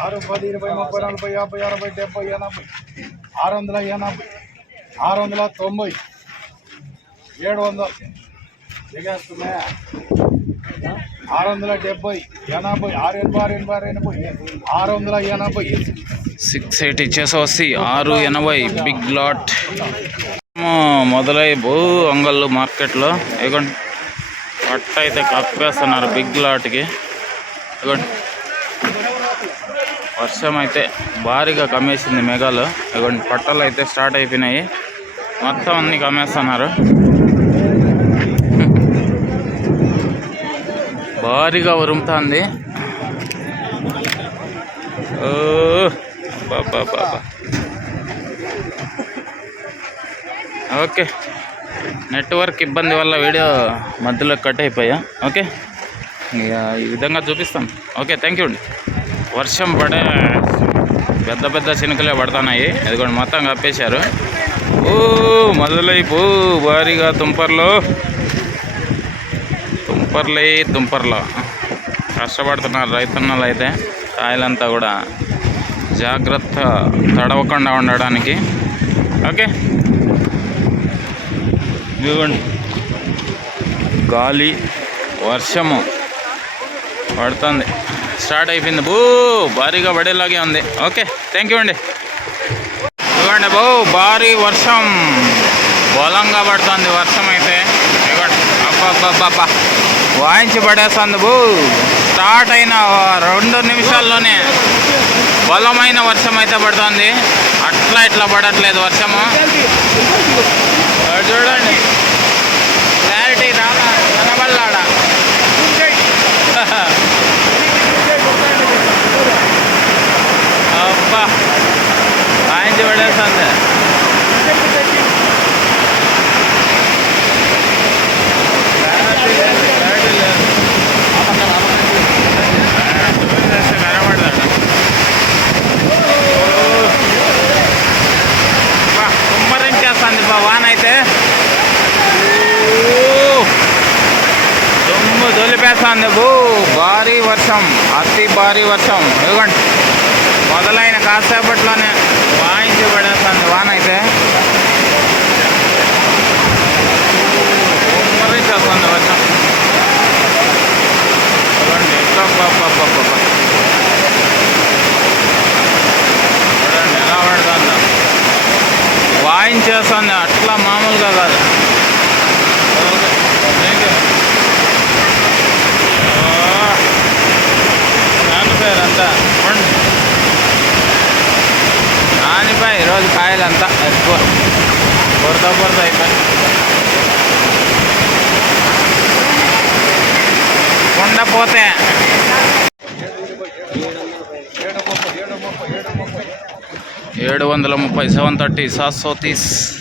6, 10, 20, 30, 40, 50, 60, 70, 80, 680, 690, 700 దిగేస్తున్నాయా 670, 80, 680, 680 ఇచ్చేసి 680 big lot మొదలై అంగళ్ళు మార్కెట్లో. ఇదిగోండి పట్ట అయితే కప్పేస్తున్నారు బిగ్ లాట్కి. ఇదిగోండి వర్షం అయితే భారీగా కమ్మేసింది మేఘాలు. ఇదిగోండి పట్టలు అయితే స్టార్ట్ అయిపోయినాయి, మొత్తం అన్ని కమ్మేస్తున్నారు. భారీగా ఉరుముతుంది. బాబా ఓకే, నెట్వర్క్ ఇబ్బంది వల్ల వీడియో మధ్యలో కట్ అయిపోయా. ఓకే, ఇక ఈ విధంగా చూపిస్తాం. ఓకే, థ్యాంక్ యూ అండి. వర్షం పడే పెద్ద పెద్ద చినుకులే పడుతున్నాయి. ఇదిగోండి మొత్తం కప్పేశారు. మొదలైపో భారీగా తుంపర్లో కష్టపడుతున్నారు రైతన్నలు అయితే. కాయలంతా కూడా జాగ్రత్త తడవకుండా ఉండడానికి. ఓకే, ఇదిగోండి గాలి వర్షము పడుతుంది, స్టార్ట్ అయిపోయింది. భారీగా పడేలాగే ఉంది. ఓకే, థ్యాంక్ యూ అండి. ఇదిగోండి భారీ వర్షం బలంగా పడుతుంది. వర్షం అయితే ఇదిగోండి అబ్బా వాయించి పడేస్తుంది. స్టార్ట్ అయిన 2 నిమిషాల్లోనే బలమైన వర్షం అయితే పడుతుంది. అట్లా ఇట్లా పడట్లేదు వర్షము. చూడండి క్లారిటీ రాలా కనబడలాడా. అబ్బా వాయించి పడేస్తుంది. కుమ్మరించేస్తుంది వాన అయితే, దుమ్ము దొలిపేస్తుంది. భారీ వర్షం, అతి భారీ వర్షం. ఇదిగోండి మొదలైన కాసేపట్లోనే వాయించి పడేస్తుంది వాన అయితే. కుమ్మరించేస్తుంది వర్షం. చూడండి చూడండి ఎలా పడుతుందో, వాయించేస్తుంది అట్లా, మామూలుగా కాదు. నానిపోయారు అంతా, నానిపోయి ఈరోజు కాయలంతా ఎక్కువ బురద అయిపోయి కొండపోతే 730, 730, 730, 730, 730.